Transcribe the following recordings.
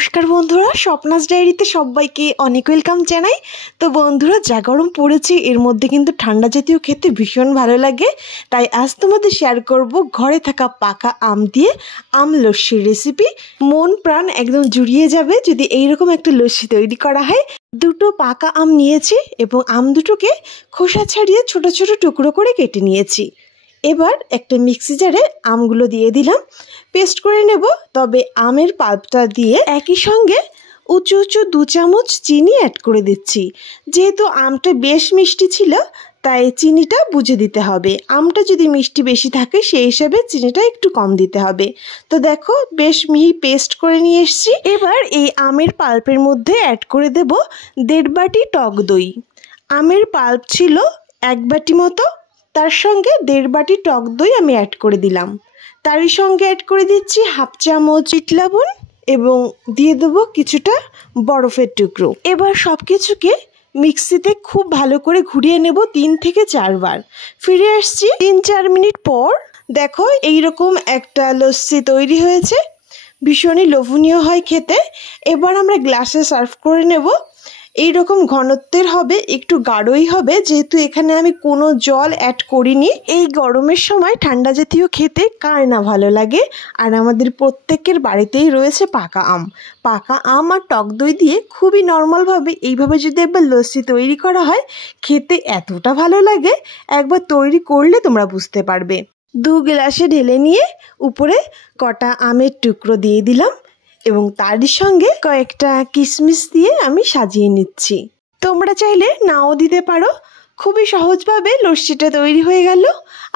নমস্কার বন্ধুরা, স্বপ্নাস ডায়েরিতে সবাইকে অনেক ওয়েলকাম জানাই। তো বন্ধুরা, যা গরম পড়েছে এর মধ্যে কিন্তু ঠান্ডা জাতীয় খেতে ভীষণ ভালো লাগে। তাই আজ তোমাদের শেয়ার করব ঘরে থাকা পাকা আম দিয়ে আম লস্যির রেসিপি। মন প্রাণ একদম জুড়িয়ে যাবে যদি এইরকম একটা লস্যি তৈরি করা হয়। দুটো পাকা আম নিয়েছি এবং আম দুটোকে খোসা ছাড়িয়ে ছোট ছোট টুকরো করে কেটে নিয়েছি। এবার একটা মিক্সি জারে আমগুলো দিয়ে দিলাম, পেস্ট করে নেব। তবে আমের পাল্পটা দিয়ে একই সঙ্গে উঁচু উঁচু 2 চামচ চিনি অ্যাড করে দিচ্ছি। যেহেতু আমটা বেশ মিষ্টি ছিল তাই চিনিটা বুঝে দিতে হবে। আমটা যদি মিষ্টি বেশি থাকে সেই হিসাবে চিনিটা একটু কম দিতে হবে। তো দেখো, বেশ মিহি পেস্ট করে নিয়ে এসেছি। এবার এই আমের পাল্পের মধ্যে অ্যাড করে দেব 1.5 বাটি টক দই। আমের পাল্প ছিল 1 বাটি মতো, তার সঙ্গে 1.5 বাটি টক দই আমি অ্যাড করে দিলাম। তারই সঙ্গে অ্যাড করে দিচ্ছি 1/2 চামচ বিট লবণ এবং দিয়ে দেবো কিছুটা বরফের টুকরো। এবার সব কিছুকে মিক্সিতে খুব ভালো করে ঘুরিয়ে নেব 3 থেকে 4 বার। ফিরে আসছি 3-4 মিনিট পর। দেখো, এইরকম একটা লস্যি তৈরি হয়েছে, ভীষণই লোভনীয় হয় খেতে। এবার আমরা গ্লাসে সার্ভ করে নেব। এইরকম ঘনত্বের হবে, একটু গাঢ়ই হবে, যেহেতু এখানে আমি কোনো জল অ্যাড করিনি। এই গরমের সময় ঠান্ডা জাতীয় খেতে কার না ভালো লাগে। আর আমাদের প্রত্যেকের বাড়িতেই রয়েছে পাকা আম। পাকা আম আর টক দই দিয়ে খুবই নর্মালভাবে এইভাবে যদি একবার লস্যি তৈরি করা হয়, খেতে এতটা ভালো লাগে, একবার তৈরি করলে তোমরা বুঝতে পারবে। 2 গ্লাসে ঢেলে নিয়ে উপরে কটা আমের টুকরো দিয়ে দিলাম এবং তারই সঙ্গে কয়েকটা কিশমিশ দিয়ে আমি সাজিয়ে নিচ্ছি। তোমরা চাইলে নাও দিতে পারো। খুবই সহজভাবে লস্যিটা তৈরি হয়ে গেল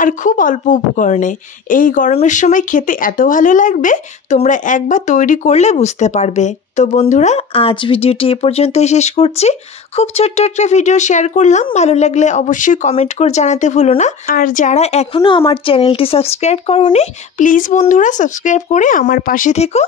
আর খুব অল্প উপকরণে। এই গরমের সময় খেতে এত ভালো লাগবে, তোমরা একবার তৈরি করলে বুঝতে পারবে। তো বন্ধুরা, আজ ভিডিওটি এ পর্যন্তই শেষ করছি। খুব ছোট্ট একটা ভিডিও শেয়ার করলাম, ভালো লাগলে অবশ্যই কমেন্ট করে জানাতে ভুলো না। আর যারা এখনও আমার চ্যানেলটি সাবস্ক্রাইব করোনি, প্লিজ বন্ধুরা সাবস্ক্রাইব করে আমার পাশে থেকো।